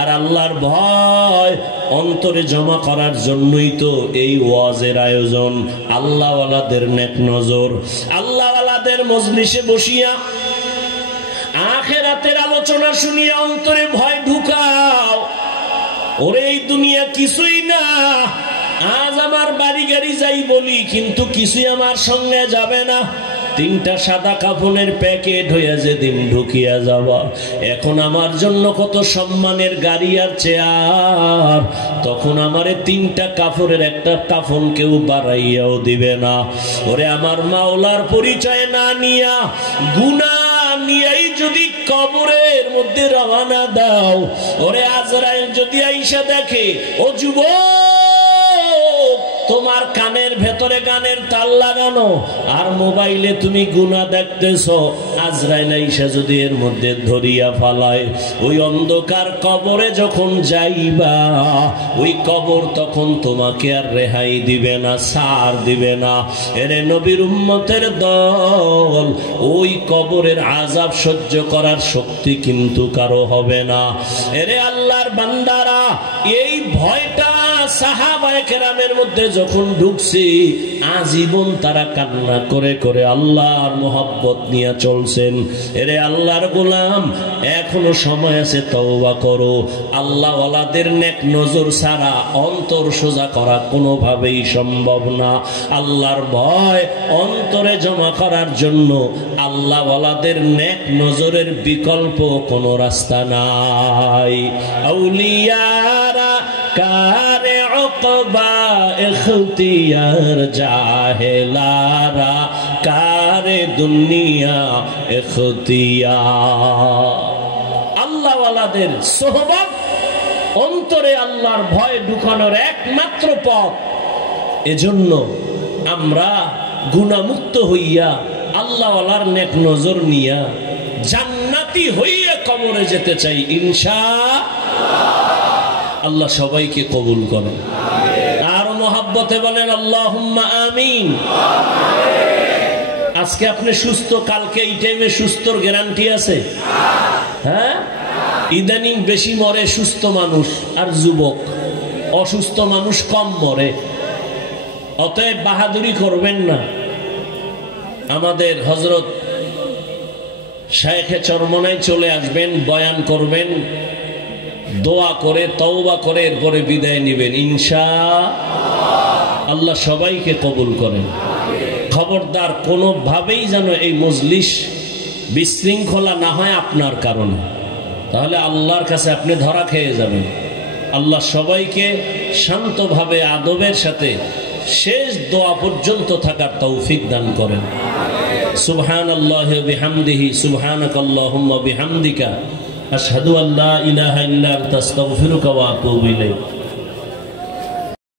আর আল্লাহর ভয় অন্তরে জমা করার জন্যই তো এই ওয়াজের আয়োজন। আল্লাহওয়ালাদের নেক নজর, আল্লাহওয়ালাদের মজলিসে বসিয়া আখিরাতের আলোচনা শুনিয়া অন্তরে ভয় ঢুকাও। ওরে এই দুনিয়া কিছুই না, আজ আমার বাড়ি গাড়ি যাই বলি কিন্তু কিছুই আমার সঙ্গে যাবে না। তিনটা সাদা কাফনের প্যাকেট হইয়া যেদিন ঢুকিয়া যাবা, এখন আমার জন্য কত সম্মানের গাড়ি আর চেয়ার, তখন আমারে তিনটা কাফনের একটা কাফন কেউ বাড়াইয়াও দিবে না। ওরে আমার মাওলার পরিচয় না নিয়া গুনাহ নিয়াই যদি কবরের মধ্যে রওনা দাও, ওরে আজরাইল যদি আইসা দেখে ও যুবক তোমার কানের ভেতরে গানের তাল লাগানো আর মোবাইলে তুমি গুনাহ দেখতেছো, আজরাইল আইসা যদি এর মধ্যে ধরিয়া ফালায়, ওই অন্ধকার কবরে যখন যাইবা ওই কবর তখন তোমাকে আর রেহাই দিবে না, ছাড় দিবে না। এরে নবীর উম্মতের দল, ওই কবরের আযাব সহ্য করার শক্তি কিন্তু কারো হবে না। এরে আল্লাহর বান্দারা, এই ভয়টা সাহাবায়ে কেরামের মধ্যে যখন ঢুকছে, আজীবন তারা কান্না করে করে আল্লাহর মোহাব্বত নিয়ে চলছেন। এরে আল্লাহর গোলাম, এখনো সময় আছে, তওবা করো। আল্লাহওয়ালাদের নেক নজর ছাড়া অন্তর সোজা করা কোনোভাবেই সম্ভব না। আল্লাহর ভয় অন্তরে জমা করার জন্য আল্লাহওয়ালাদের নেক নজরের বিকল্প কোনো রাস্তা নাই। আউলিয়ারা কারে উকবা ইখতিয়ার, জাহেলারা কারে দুনিয়া ইখতিয়ার। আল্লাহওয়ালাদের সোহবত অন্তরে আল্লাহর ভয় ঢুকানোর একমাত্র পথ। এজন্য আমরা গুনাহমুক্ত হইয়া আল্লাহওয়ালার নেক নজর নিয়া জান্নাতি হইয়া কবরে যেতে চাই ইনশাআল্লাহ। আল্লাহ সবাইকে কবুল করেন। আর মহাব্বতে বলেন আল্লাহুম্মা আমিন। আজকে আপনি সুস্থ, কালকে এই টাইমে সুস্থর গ্যারান্টি আছে? হ্যাঁ, ইদানিং বেশি মরে সুস্থ মানুষ আর যুবক, অসুস্থ মানুষ কম মরে। অতএব বাহাদুরি করবেন না। আমাদের হযরত শায়েখে চরমনায় চলে আসবেন, বয়ান করবেন, দোয়া করে তওবা করে এরপরে বিদায় নেবেন ইনশাআল্লাহ। আল্লাহ সবাইকে কবুল করেন। খবরদার কোনোভাবেই যেন এই মজলিস বিশৃঙ্খলা না হয় আপনার কারণে, তাহলে আল্লাহর কাছে আপনি ধরা খেয়ে যাবেন। আল্লাহ সবাইকে শান্তভাবে আদবের সাথে শেষ দোয়া পর্যন্ত থাকার তৌফিক দান করেন। সুবহানাল্লাহি ওয়া বিহামদিহি, সুবহানাকাল্লাহুম্মা বিহামদিকা, আশহাদু আল্লা ইলাহা ইল্লা আনতা আস্তাগফিরুকা ওয়া আতুবু ইলাইক।